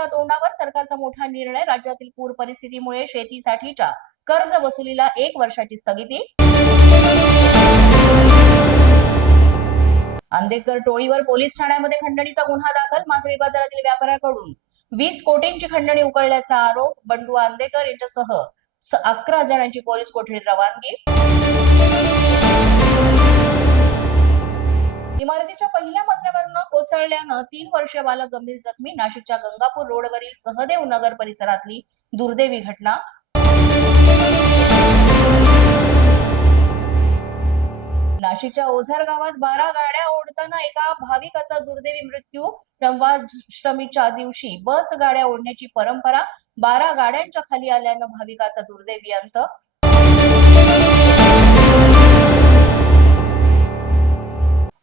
इमारतीच्या तोंडावर सरकारचा मोठा निर्णय. राज्यातील पूर परिस्थितीमुळे शेतीसाठीच्या कर्ज वसुलीला 1 वर्षाची स्थगिती. आंदेकर टोळीवर पोलीस ठाण्यामध्ये खंडणीचा गुन्हा दाखल. मासळी बाजारातील व्यापाऱ्याकडून 20 कोटींची खंडणी उकळल्याचा आरोप. बंडू आंदेकर यांच्यासह 11 जणांची पोलीस कोठडीत रवानगी. इमारतीच्या पहिल्या मजल्यावरनं कोसळल्यानं 3 वर्षीय बालक गंभीर जखमी. नाशिकच्या गंगापूर रोडवरील सहदेव नगर परिसरातली दुर्दैवी घटना. नाशिकच्या ओझर गावात 12 गाड्या ओढताना एका भाविकाचा दुर्दैवी मृत्यू. रंभाष्टमीच्या दिवशी बस गाड्या ओढण्याची परंपरा. 12 गाड्यांच्या खाली आल्यानं भाविकाचा दुर्दैवी अंत.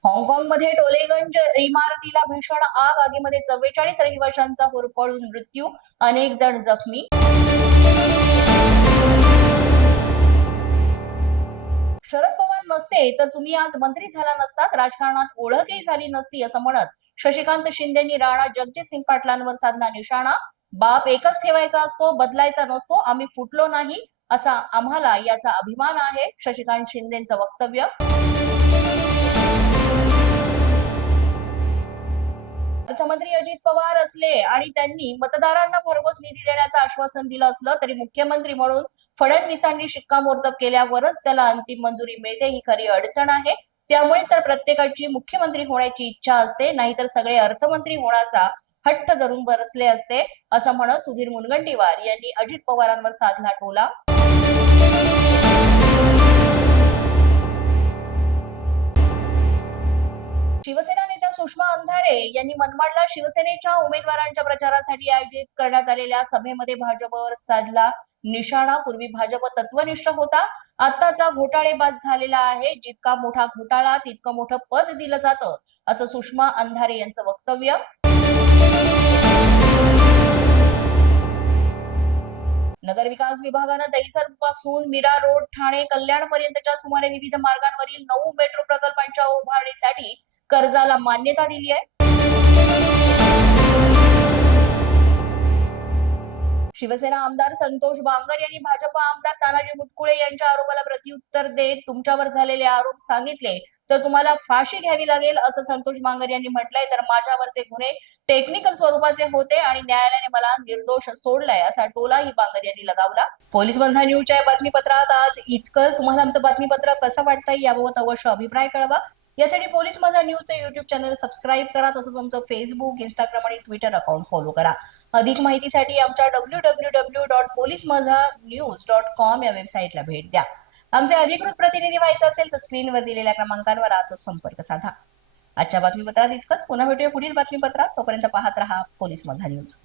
हाँगकाँगमध्ये टोलेगंज इमारतीला भीषण आग. आगीमध्ये 44 रहिवाशांचा होरपळून मृत्यू, अनेक जण जखमी. शरद पवार नसते तर तुम्ही आज मंत्री झाला नसतात, राजकारणात ओळखही झाली नसती, असं म्हणत शशिकांत शिंदेंनी राणा जगजितसिंग पाटलांवर साधला निशाणा. बाप एकच ठेवायचा असतो, बदलायचा नसतो. आम्ही फुटलो नाही असा आम्हाला याचा अभिमान आहे, शशिकांत शिंदेंचं वक्तव्य. अर्थमंत्री अजित पवार असले आणि त्यांनी मतदारांना भरघोस निधी देण्याचं आश्वासन दिलं असलं तरी मुख्यमंत्री म्हणून फडणवीसांनी शिक्कामोर्तब केल्यावरच त्याला अंतिम मंजुरी मिळते, ही खरी अडचण आहे. त्यामुळे तर प्रत्येकाची मुख्यमंत्री होण्याची इच्छा असते, नाहीतर सगळे अर्थमंत्री होण्याचा हट्ट धरून बसले असते, असं म्हणत सुधीर मुनगंटीवार यांनी अजित पवारांवर साधला टोला. शिवसेना नेत्या सुषमा अंधारे यांनी मनमाडला शिवसेनेच्या उमेदवारांच्या प्रचारासाठी आयोजित करण्यात आलेल्या सभेमध्ये भाजपवर साधला निशाणा. पूर्वी भाजप तत्वनिष्ठ होता, आत्ताचा घोटाळेबाज झालेला आहे. जितका मोठा घोटाळा तितकं मोठं पद दिलं जातं, असं सुषमा अंधारे यांचं वक्तव्य. नगरविकास विभागानं दहिसर पासून मीरा रोड ठाणे कल्याण पर्यंतच्या सुमारे विविध मार्गांवरील 9 मेट्रो प्रकल्पांच्या उभारणीसाठी कर्जाला मान्यता दिली आहे. शिवसेना आमदार संतोष बांगर यांनी भाजप आमदार तानाजी मुटकुळे यांच्या आरोपाला प्रत्युत्तर देत तुमच्यावर झालेले आरोप सांगितले तर तुम्हाला फाशी घ्यावी लागेल, असं संतोष बांगर यांनी म्हटलंय. तर माझ्यावरचे गुन्हे टेक्निकल स्वरूपाचे होते आणि न्यायालयाने मला निर्दोष सोडलाय, असा टोलाही बांगर यांनी लगावला. पोलीस माझा न्यूजच्या या बातमीपत्रात आज इतकंच. तुम्हाला आमचं बातमीपत्र कसं वाटतंय याबाबत अवश्य अभिप्राय कळवा. यासाठी पोलीस माझा न्यूजचं युट्यूब चॅनल सबस्क्राईब करा, तसंच आमचं फेसबुक, इंस्टाग्राम आणि ट्विटर अकाउंट फॉलो करा. अधिक माहितीसाठी आमच्या www.policemazhanews.com या वेबसाईटला भेट द्या. आमचे अधिकृत प्रतिनिधी व्हायचं असेल तर स्क्रीनवर दिलेल्या क्रमांकांवर आजच संपर्क साधा. आजच्या बातमीपत्रात इतकंच. पुन्हा भेटूया पुढील बातमीपत्रात. तोपर्यंत पाहत रहा पोलीस माझा न्यूज.